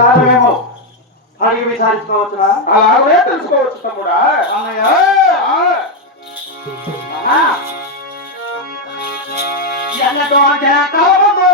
కారణమేమో అడిగి విచారించుకోవచ్చురా? అలాగే తెలుసుకోవచ్చు తమ్ముడా. అన్నయ్య ఎన్నడో కాలమో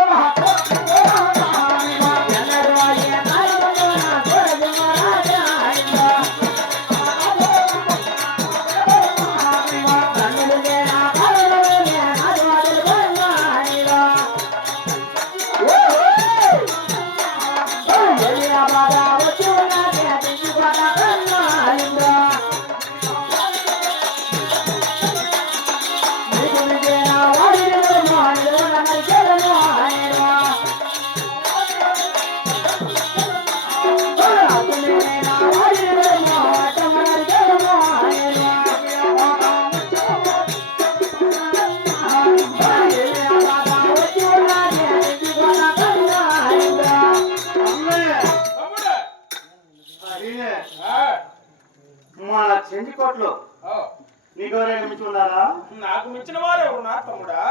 మన చెంజికోట్లో నీకు ఎవరైనా మించున్నారా? నాకు మించిన వారు ఎవరున్నా తమ్ముడా?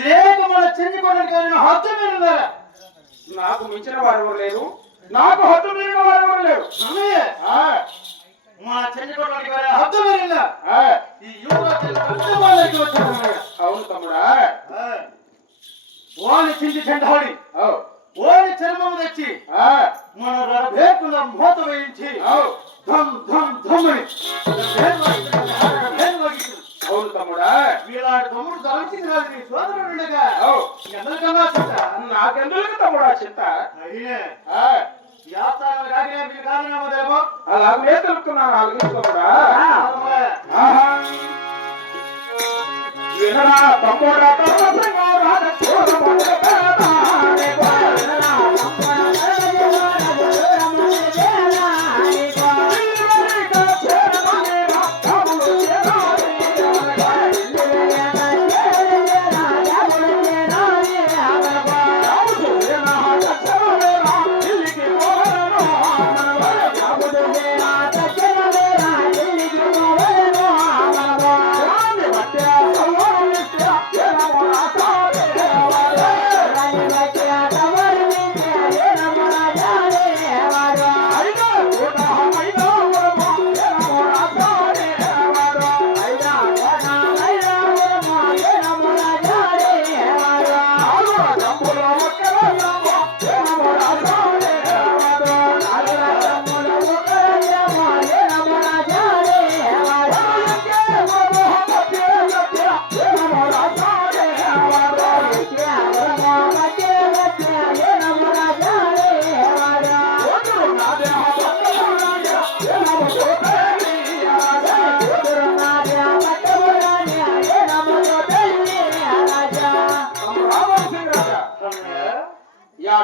లేక మన చెంజికోటకి ఎవరైనా హద్దు మీద ఉన్నారా? నాకు మించిన వారు ఎవరు లేరు, నాకు హద్దు మీరిన వారు ఎవరు లేరు. మన చెంజికోటకి ఎవరైనా హద్దు మీరిందా? ఈ యువకులకి వచ్చారు. అవును తమ్ముడా. ఓని చించి చెండాడి ఓని చర్మము తెచ్చి మన రేపుల మూత వేయించి ధమ్ ధమ్ ధమ్ అని అవును తమ్ముడా. వీళ్ళ తమ్ముడు దళించింది కాదు నీ సోదరుడు ఉండగా ఎందరికన్నా చింత? నాకెందుకు తమ్ముడా చింత? అయ్యే కారణమో తెలుపు. అలాగే తెలుపుతున్నాను. అలాగే తమ్ముడా. వినరా తమ్ముడా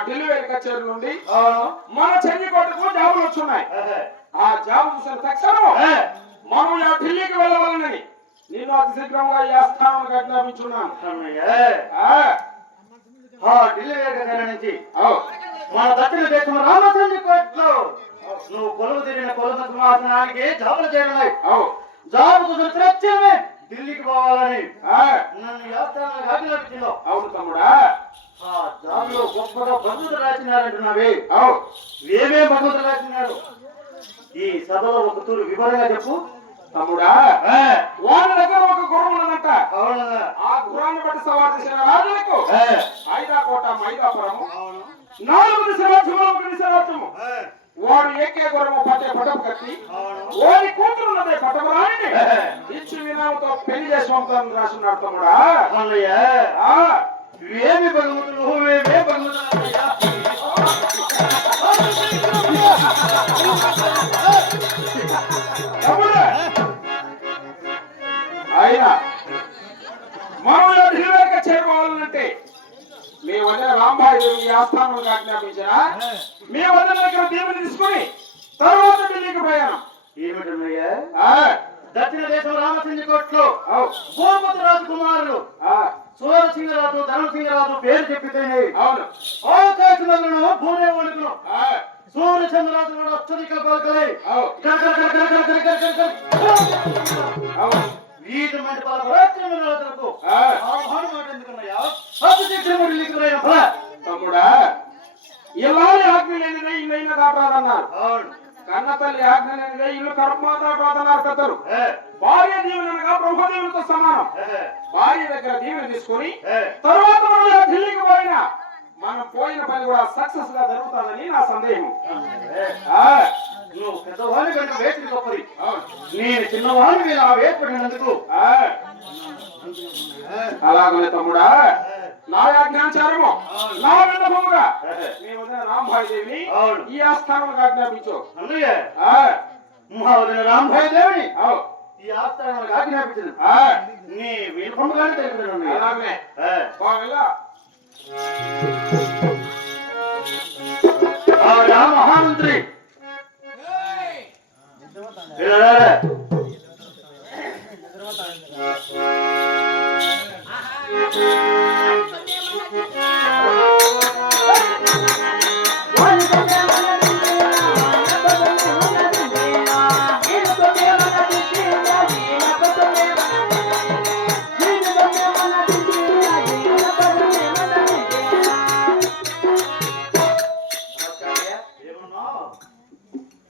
ఢిల్లీ కచేరీ నుండి మన చెంగికోటకు జాబులు వచ్చున్నాయి. ఆ జాబు చూసిన తక్షణం మనం ఢిల్లీకి వెళ్ళవాలని నేను అతి శీఘ్రంగా ఈ ఆస్థానం జ్ఞాపించున్నాను. ఢిల్లీ నుంచి మన దక్షిణ దేశం రామచంద్రకోట్లో నువ్వు కొలువు తీరిన కొలువు సింహాసనానికి జాబులు చేరన్నాయి. జాబు చూసిన తక్షణమే ఢిల్లీకి పోవాలని నన్ను ఈ ఆస్థానానికి ఆజ్ఞాపించిందో. అవును తమ్ముడా. జాబులో గొప్పగా భగవంతుడు రాసినారంటున్నావే, ఏమేం భగవంతుడు రాసినారు? ఈ సభలో ఒక తూరు వివరంగా చెప్పు తమ్ముడా. వాళ్ళ దగ్గర ఒక గుర్రం ఉన్నదంట. ఆ గుర్రాన్ని బట్టి సవారు చేసిన రాజులకు ఐదాకోట మైదాపురము, 4 దిశరాజ్యములు, 1 దిశరాజ్యము. వాడు ఏకే గుర్రము పట్టే పటపు కట్టి వాడి కూతురున్నదే పటమరాని ఇచ్చు వినాలతో పెళ్లి చేసి పంపుతాను రాసున్నాడు తమ్ముడా. ఏమి భగవంతుడు, ఏమే భగవంతుడు. ఆయన మనం ఢిల్లీకి చేరుకోవాలంటే మీ వదిన రాంబాయి ఈ ఆస్థానం ఆజ్ఞాపించిన మీ వదిన దగ్గర దీవుని తీసుకుని తర్వాత ఢిల్లీకి ప్రయాణం. ఏమిటన్నయ్యా? దక్షిణ దేశం రామచంద్రకోట్లో గోపతి రాజు కుమారులు సూరసింగరాజు, ధనసింగరాజు పేరు చెప్పితేనే అవును ఆకాశంలో భూమి వణుకును. సూర్యచంద్రరాజు కూడా అత్యధిక పలకలే వీటి మంటి పలకలకు మాట ఎందుకున్నాయా? తమ్ముడా, ఇలా ఆజ్ఞ లేనిదే ఇల్లైన దాటాదన్నారు. అవును. కన్న తల్లి ఆజ్ఞ లేనిదే ఇల్లు కడుపు దాటాదన్నారు పెద్దలు. భార్య దీవెనగా బ్రహ్మదేవునితో సమానం. భార్య దగ్గర దీవెన తీసుకొని తర్వాత మనం ఢిల్లీకి పోయినా మనం పోయిన పని కూడా సక్సెస్ గా జరుగుతుందని నా సందేహం. నువ్వు పెద్దవాళ్ళు కనుక వేసిన గొప్పది. నేను చిన్నవాళ్ళు మీరు ఆ వేసుకునేందుకు అలాగనే తమ్ముడా నా ఆజ్ఞాచారము నా విన్నపముగా నీ వదిన రాంభాయి దేవిని ఈ ఆస్థానానికి ఆజ్ఞాపించు. మా వదిన రాంభాయి దేవిని ఈ ఆస్థానానికి ఆజ్ఞాపించదు. నీ విన్నపముగానే తెలుపుతున్నాను. అలాగనే వెళ్ళా మహామంత్రి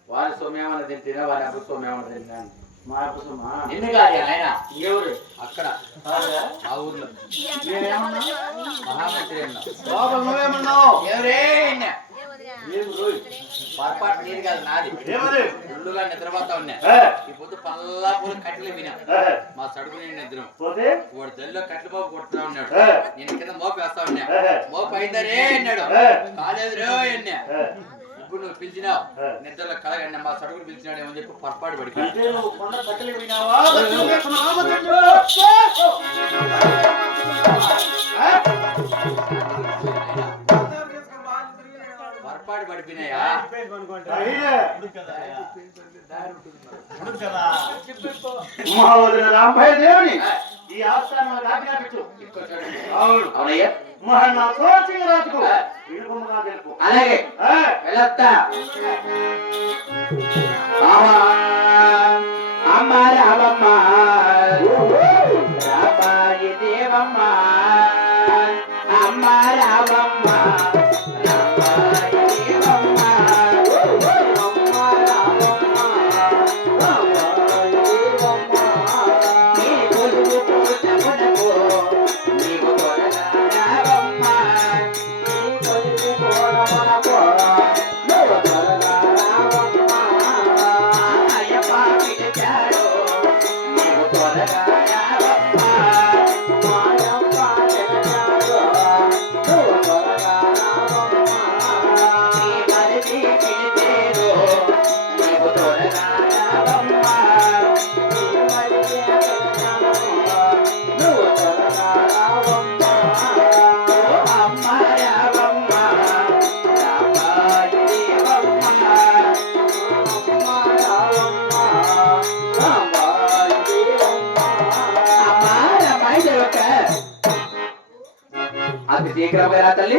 వారి సోమేమన్నా తింటేనా వారి అప్పుడు సోమేమన్నా తింటాను మా అబ్బుసమ్మా ఎన్ని కాదు ఆయన ఎవరు అక్కడ ఆ ఊర్లో నేనేమన్నా మహామంత్రి అన్నా బాబు నువ్వేమన్నావు? ఎవరే ఆయన? ఏం రోయ్? పొరపాటు నీరు కాదు నాది ఏమది? ఇల్లుగా నిద్రపోతా ఉన్నా ఈ పొద్దు పల్లా పూలు కట్టెలు వినా మా సడుగు నేను నిద్రం పోతే వాడు తల్లిలో కట్టెలు బాబు కొడుతూ ఉన్నాడు. నేను కింద మోపు వేస్తా ఉన్నా. మోపు అయిందరే అన్నాడు. కాలేదు రే అన్నా. ఇప్పుడు నువ్వు పిలిచినావు నిద్రలో కలగండి మా సడుగులు పిలిచినాడు ఏమని చెప్పి పొరపాటు పడి అంటే నువ్వు కొండ కట్టెలు వినావా? పొరపాటు పడిపోయినాయా? మా వదిన రాంభాయి దేవుని ఈ ఆస్థానానికి ఆజ్ఞాపించు. అవును అవునయ్యా మహన్నా సోచింగరాజుకు వినుపముగా తెలుపు. అలాగే వెళ్ళొస్తా. అమ్మ రామమ్మ రామాయి దేవమ్మ అమ్మ రామమ్మ రామాయి దేవమ్మ అమ్మ రామమ్మ రామాయి దేవమ్మ నీ కొలువు పూజమునకు నీవు త్వరగా రావమ్మ నీ కొలువు పూజమునకు నీవు త్వరగా రావమ్మ అయ్యప్ప పిలిచాడు నీవు త్వరగా రావమ్మ మాయమ్మ పిలిచాడు నువ్వు త్వరగా రావమ్మ నీ మరిది పిలిచేరు నీవు త్వరగా రావమ్మ నీ మరిది పిలిచాడు నువ్వు త్వరగా రావమ్మ అమ్మ రావమ్మ రామాయి దేవమ్మ అమ్మ రావమ్మ రామాయి దేవమ్మ అమ్మ రామాయి దేవక అది శీఘ్రమేరా తల్లి